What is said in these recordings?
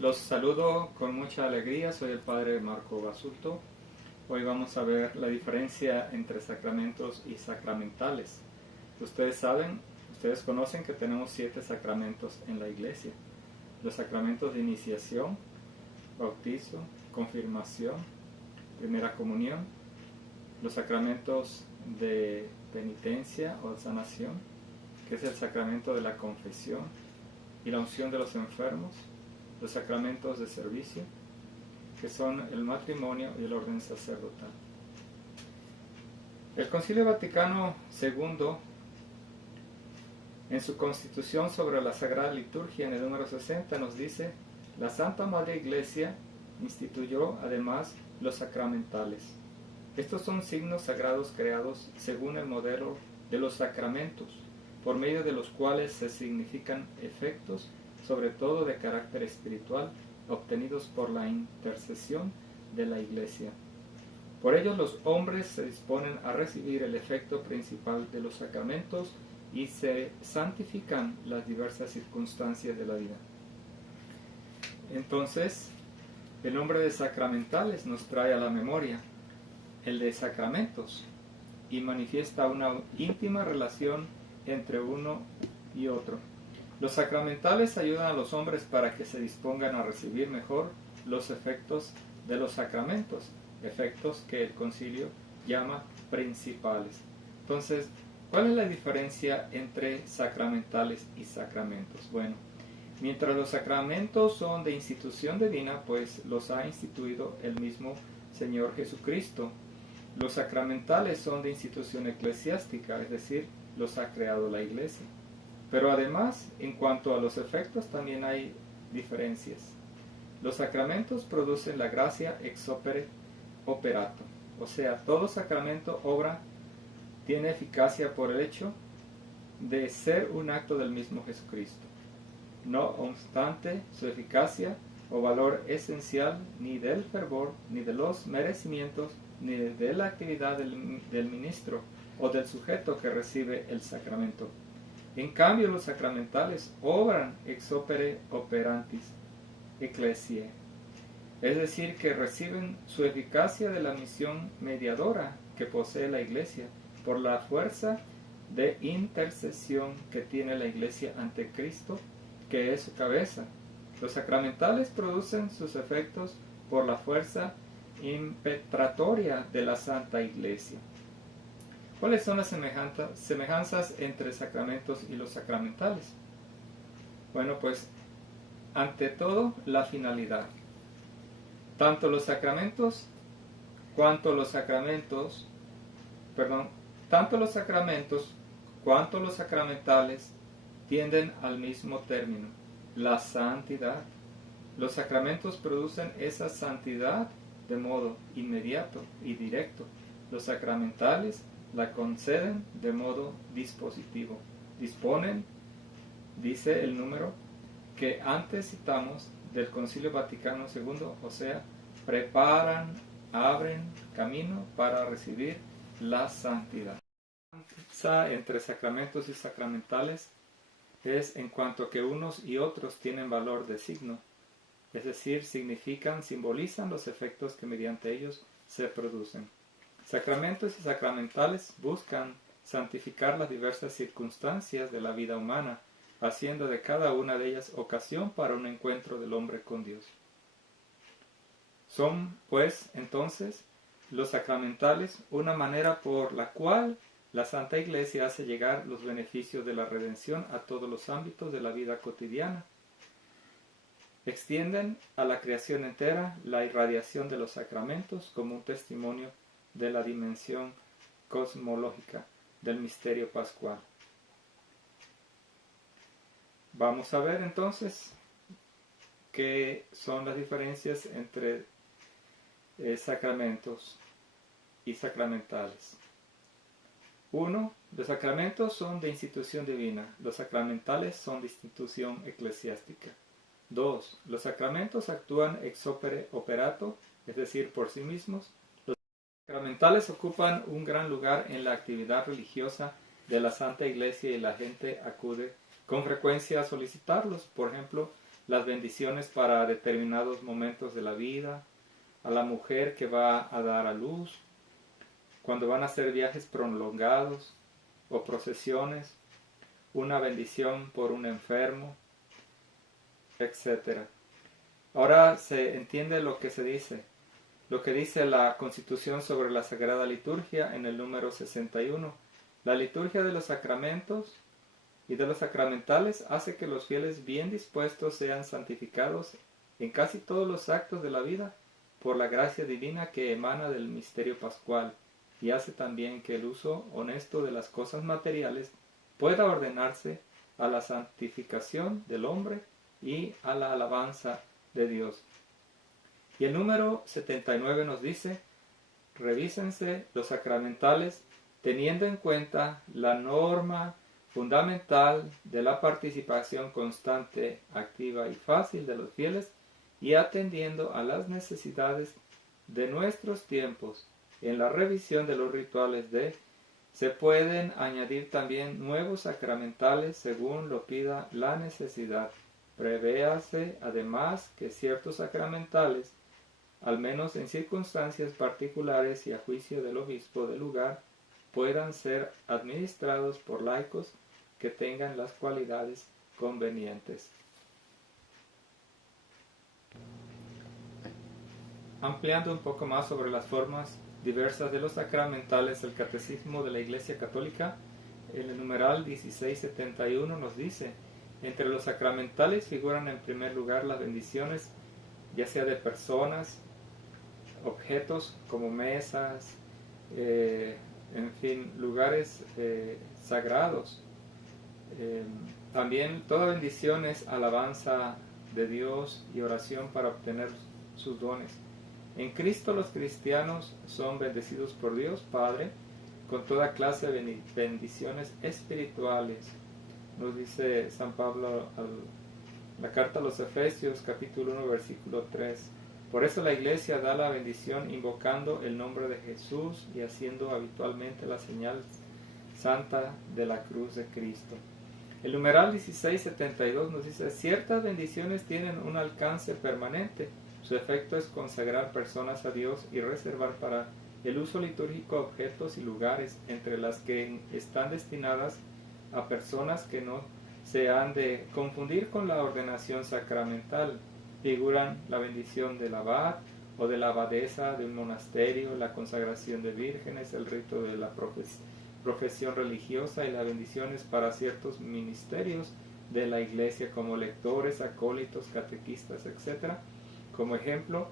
Los saludo con mucha alegría, soy el Padre Marco Basulto. Hoy vamos a ver la diferencia entre sacramentos y sacramentales. Ustedes conocen que tenemos 7 sacramentos en la Iglesia. Los sacramentos de iniciación, bautizo, confirmación, primera comunión, los sacramentos de penitencia o sanación, que es el sacramento de la confesión y la unción de los enfermos, los sacramentos de servicio, que son el matrimonio y el orden sacerdotal. El Concilio Vaticano II, en su Constitución sobre la Sagrada Liturgia, en el número 60, nos dice: la Santa Madre Iglesia instituyó además los sacramentales. Estos son signos sagrados creados según el modelo de los sacramentos, por medio de los cuales se significan efectos, sobre todo de carácter espiritual, obtenidos por la intercesión de la Iglesia. Por ello los hombres se disponen a recibir el efecto principal de los sacramentos y se santifican las diversas circunstancias de la vida. Entonces, el nombre de sacramentales nos trae a la memoria el de sacramentos y manifiesta una íntima relación entre uno y otro. Los sacramentales ayudan a los hombres para que se dispongan a recibir mejor los efectos de los sacramentos, efectos que el concilio llama principales. Entonces, ¿cuál es la diferencia entre sacramentales y sacramentos? Bueno, mientras los sacramentos son de institución divina, pues los ha instituido el mismo Señor Jesucristo. Los sacramentales son de institución eclesiástica, es decir, los ha creado la Iglesia. Pero además, en cuanto a los efectos, también hay diferencias. Los sacramentos producen la gracia ex opere operato, o sea, todo sacramento tiene eficacia por el hecho de ser un acto del mismo Jesucristo. No obstante, su eficacia o valor esencial ni del fervor, ni de los merecimientos, ni de la actividad del ministro o del sujeto que recibe el sacramento. En cambio, los sacramentales obran ex opere operantis ecclesiae, es decir, que reciben su eficacia de la misión mediadora que posee la Iglesia por la fuerza de intercesión que tiene la Iglesia ante Cristo, que es su cabeza. Los sacramentales producen sus efectos por la fuerza impetratoria de la Santa Iglesia. ¿Cuáles son las semejanzas entre sacramentos y los sacramentales? Bueno, pues, ante todo, la finalidad. Tanto los sacramentos cuanto los sacramentales tienden al mismo término, la santidad. Los sacramentos producen esa santidad de modo inmediato y directo. Los sacramentales la conceden de modo dispositivo. Disponen, dice el número que antes citamos del Concilio Vaticano II, o sea, preparan, abren camino para recibir la santidad. La diferencia entre sacramentos y sacramentales es en cuanto que unos y otros tienen valor de signo, es decir, simbolizan los efectos que mediante ellos se producen. Sacramentos y sacramentales buscan santificar las diversas circunstancias de la vida humana, haciendo de cada una de ellas ocasión para un encuentro del hombre con Dios. Son, pues, entonces, los sacramentales una manera por la cual la Santa Iglesia hace llegar los beneficios de la redención a todos los ámbitos de la vida cotidiana. Extienden a la creación entera la irradiación de los sacramentos como un testimonio de la dimensión cosmológica del misterio pascual. Vamos a ver entonces qué son las diferencias entre sacramentos y sacramentales. 1. Los sacramentos son de institución divina, los sacramentales son de institución eclesiástica. 2. Los sacramentos actúan ex opere operato, es decir, por sí mismos. Los sacramentales ocupan un gran lugar en la actividad religiosa de la Santa Iglesia y la gente acude con frecuencia a solicitarlos, por ejemplo, las bendiciones para determinados momentos de la vida, a la mujer que va a dar a luz, cuando van a hacer viajes prolongados o procesiones, una bendición por un enfermo, etc. Ahora se entiende lo que se dice, lo que dice la Constitución sobre la Sagrada Liturgia en el número 61. La liturgia de los sacramentos y de los sacramentales hace que los fieles bien dispuestos sean santificados en casi todos los actos de la vida por la gracia divina que emana del misterio pascual, y hace también que el uso honesto de las cosas materiales pueda ordenarse a la santificación del hombre y a la alabanza de Dios. Y el número 79 nos dice: revísense los sacramentales teniendo en cuenta la norma fundamental de la participación constante, activa y fácil de los fieles, y atendiendo a las necesidades de nuestros tiempos. En la revisión de los rituales se pueden añadir también nuevos sacramentales según lo pida la necesidad. Prevéase además que ciertos sacramentales, al menos en circunstancias particulares y a juicio del obispo del lugar, puedan ser administrados por laicos que tengan las cualidades convenientes. Ampliando un poco más sobre las formas diversas de los sacramentales, el Catecismo de la Iglesia Católica, en el numeral 1671 nos dice: entre los sacramentales figuran en primer lugar las bendiciones, ya sea de personas, objetos como mesas, en fin, lugares sagrados. También toda bendición es alabanza de Dios y oración para obtener sus dones. En Cristo los cristianos son bendecidos por Dios Padre con toda clase de bendiciones espirituales. Nos dice San Pablo en la carta a los Efesios, capítulo 1, versículo 3. Por eso la Iglesia da la bendición invocando el nombre de Jesús y haciendo habitualmente la señal santa de la cruz de Cristo. El numeral 1672 nos dice: ciertas bendiciones tienen un alcance permanente. Su efecto es consagrar personas a Dios y reservar para el uso litúrgico objetos y lugares, entre las que están destinadas a personas que no se han de confundir con la ordenación sacramental. Figuran la bendición del abad o de la abadesa de un monasterio, la consagración de vírgenes, el rito de la profesión religiosa y las bendiciones para ciertos ministerios de la Iglesia como lectores, acólitos, catequistas, etc., como ejemplo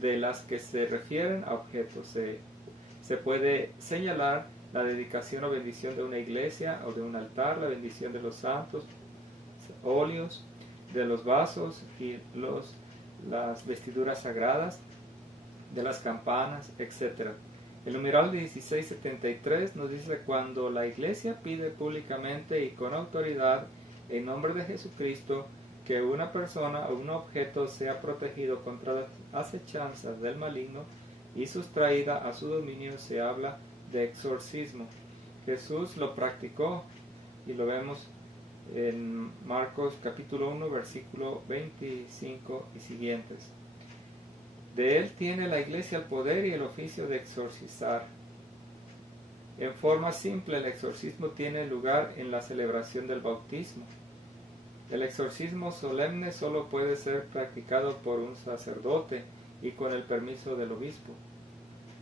de las que se refieren a objetos. Se puede señalar la dedicación o bendición de una iglesia o de un altar, la bendición de los santos, óleos, de los vasos y las vestiduras sagradas, de las campanas, etc. El numeral 1673 nos dice: cuando la Iglesia pide públicamente y con autoridad en nombre de Jesucristo que una persona o un objeto sea protegido contra las acechanzas del maligno y sustraída a su dominio, se habla de exorcismo. Jesús lo practicó y lo vemos en Marcos capítulo 1, versículo 25 y siguientes. De él tiene la Iglesia el poder y el oficio de exorcizar. En forma simple, el exorcismo tiene lugar en la celebración del bautismo. El exorcismo solemne solo puede ser practicado por un sacerdote y con el permiso del obispo.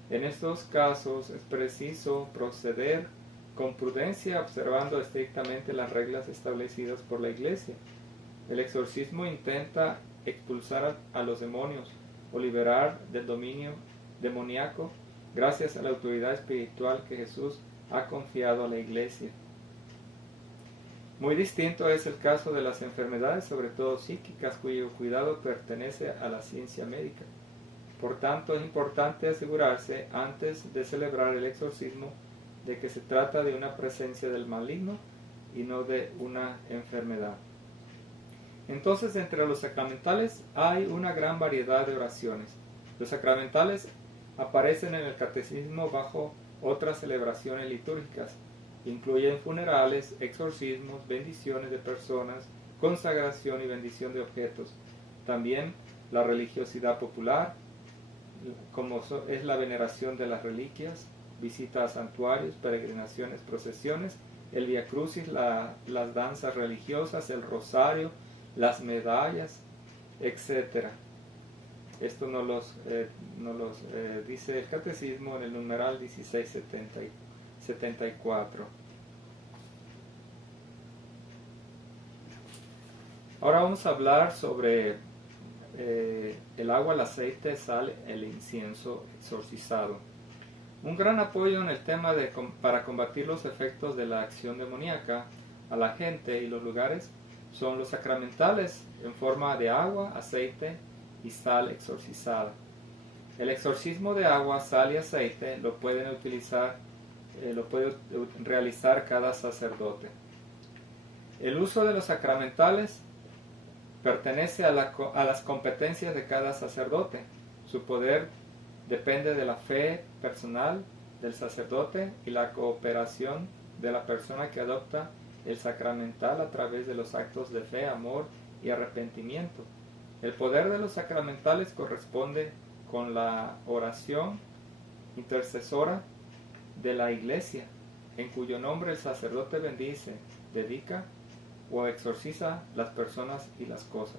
En estos casos es preciso proceder con prudencia, observando estrictamente las reglas establecidas por la Iglesia. El exorcismo intenta expulsar a los demonios o liberar del dominio demoníaco gracias a la autoridad espiritual que Jesús ha confiado a la Iglesia. Muy distinto es el caso de las enfermedades, sobre todo psíquicas, cuyo cuidado pertenece a la ciencia médica. Por tanto, es importante asegurarse, antes de celebrar el exorcismo, de que se trata de una presencia del maligno y no de una enfermedad. Entonces, entre los sacramentales hay una gran variedad de oraciones. Los sacramentales aparecen en el catecismo bajo otras celebraciones litúrgicas. Incluyen funerales, exorcismos, bendiciones de personas, consagración y bendición de objetos. También la religiosidad popular, como es la veneración de las reliquias, visitas a santuarios, peregrinaciones, procesiones, el Vía Crucis, las danzas religiosas, el rosario, las medallas, etc. Esto nos los dice el Catecismo en el numeral 1674. Ahora vamos a hablar sobre el agua, el aceite, sal, el incienso exorcizado. Un gran apoyo en el tema para combatir los efectos de la acción demoníaca a la gente y los lugares son los sacramentales en forma de agua, aceite y sal exorcizada. El exorcismo de agua, sal y aceite lo puede realizar cada sacerdote. El uso de los sacramentales pertenece a las competencias de cada sacerdote. Su poder depende de la fe personal del sacerdote y la cooperación de la persona que adopta el sacramental a través de los actos de fe, amor y arrepentimiento. El poder de los sacramentales corresponde con la oración intercesora de la Iglesia, en cuyo nombre el sacerdote bendice, dedica o exorciza las personas y las cosas.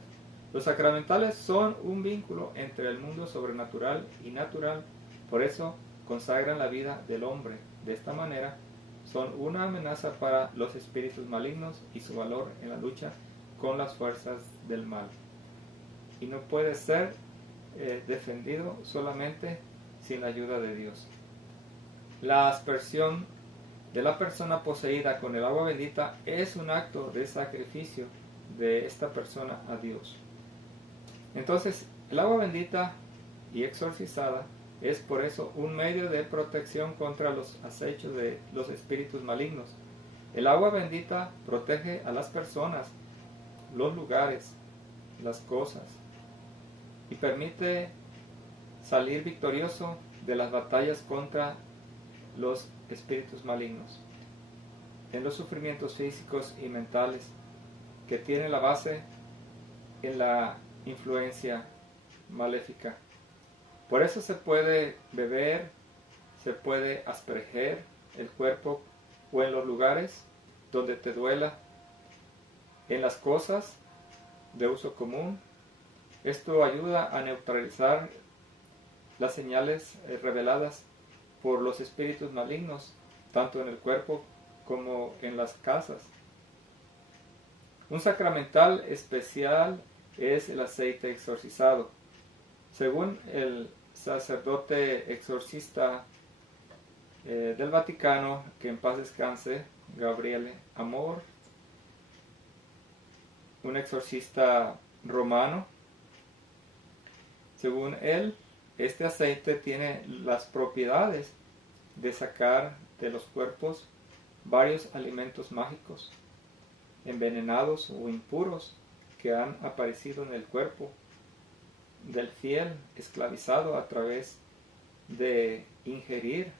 Los sacramentales son un vínculo entre el mundo sobrenatural y natural, por eso consagran la vida del hombre. De esta manera, son una amenaza para los espíritus malignos y su valor en la lucha con las fuerzas del mal. Y no puede ser defendido solamente sin la ayuda de Dios. La aspersión de la persona poseída con el agua bendita es un acto de sacrificio de esta persona a Dios. Entonces, el agua bendita y exorcizada es por eso un medio de protección contra los acechos de los espíritus malignos. El agua bendita protege a las personas, los lugares, las cosas y permite salir victorioso de las batallas contra los espíritus malignos, en los sufrimientos físicos y mentales que tienen la base en la influencia maléfica. Por eso se puede beber, se puede asperger el cuerpo o en los lugares donde te duela, en las cosas de uso común. Esto ayuda a neutralizar las señales reveladas por los espíritus malignos, tanto en el cuerpo como en las casas. Un sacramental especial es el aceite exorcizado. Según el sacerdote exorcista del Vaticano, que en paz descanse, Gabriele Amor, un exorcista romano, según él, este aceite tiene las propiedades de sacar de los cuerpos varios alimentos mágicos, envenenados o impuros que han aparecido en el cuerpo del fiel esclavizado a través de ingerir,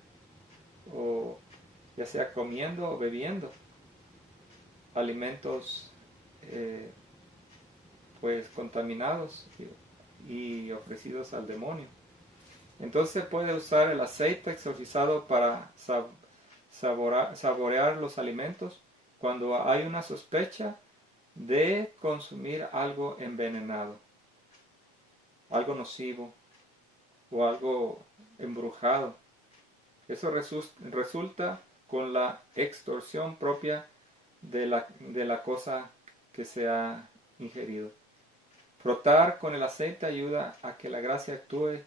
o ya sea comiendo o bebiendo alimentos pues contaminados y ofrecidos al demonio. Entonces se puede usar el aceite exorcizado para saborear los alimentos cuando hay una sospecha de consumir algo envenenado, algo nocivo o algo embrujado. Eso resulta con la extorsión propia de la cosa que se ha ingerido. Frotar con el aceite ayuda a que la gracia actúe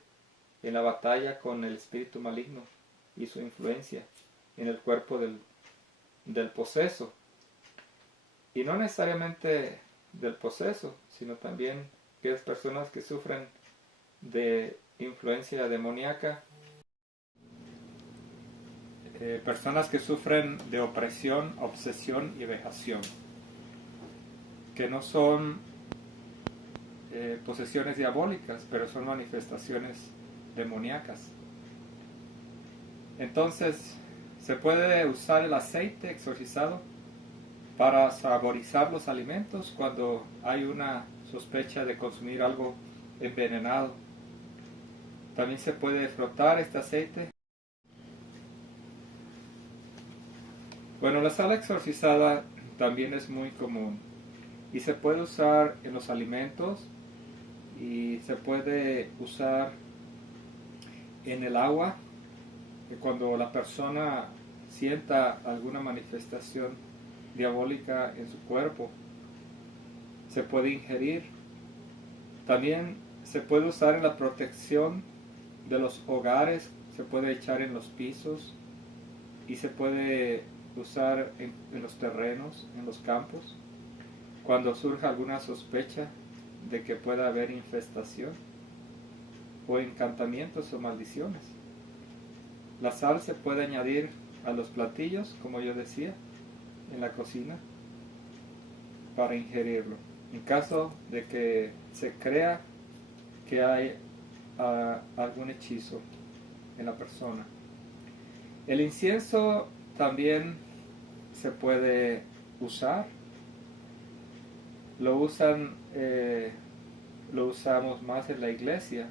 en la batalla con el espíritu maligno y su influencia en el cuerpo del poseso. Y no necesariamente del poseso, sino también aquellas personas que sufren de influencia demoníaca, personas que sufren de opresión, obsesión y vejación, que no son posesiones diabólicas, pero son manifestaciones demoníacas. Entonces, se puede usar el aceite exorcizado para saborizar los alimentos cuando hay una sospecha de consumir algo envenenado. También se puede frotar este aceite. Bueno, la sal exorcizada también es muy común y se puede usar en los alimentos y se puede usar en el agua cuando la persona sienta alguna manifestación diabólica en su cuerpo. Se puede ingerir. También se puede usar en la protección de los hogares, se puede echar en los pisos y se puede usar en los terrenos, en los campos, cuando surja alguna sospecha de que pueda haber infestación o encantamientos o maldiciones. La sal se puede añadir a los platillos, como yo decía, en la cocina, para ingerirlo. En caso de que se crea que hay algún hechizo en la persona. El incienso también se puede usar. Lo usamos más en la iglesia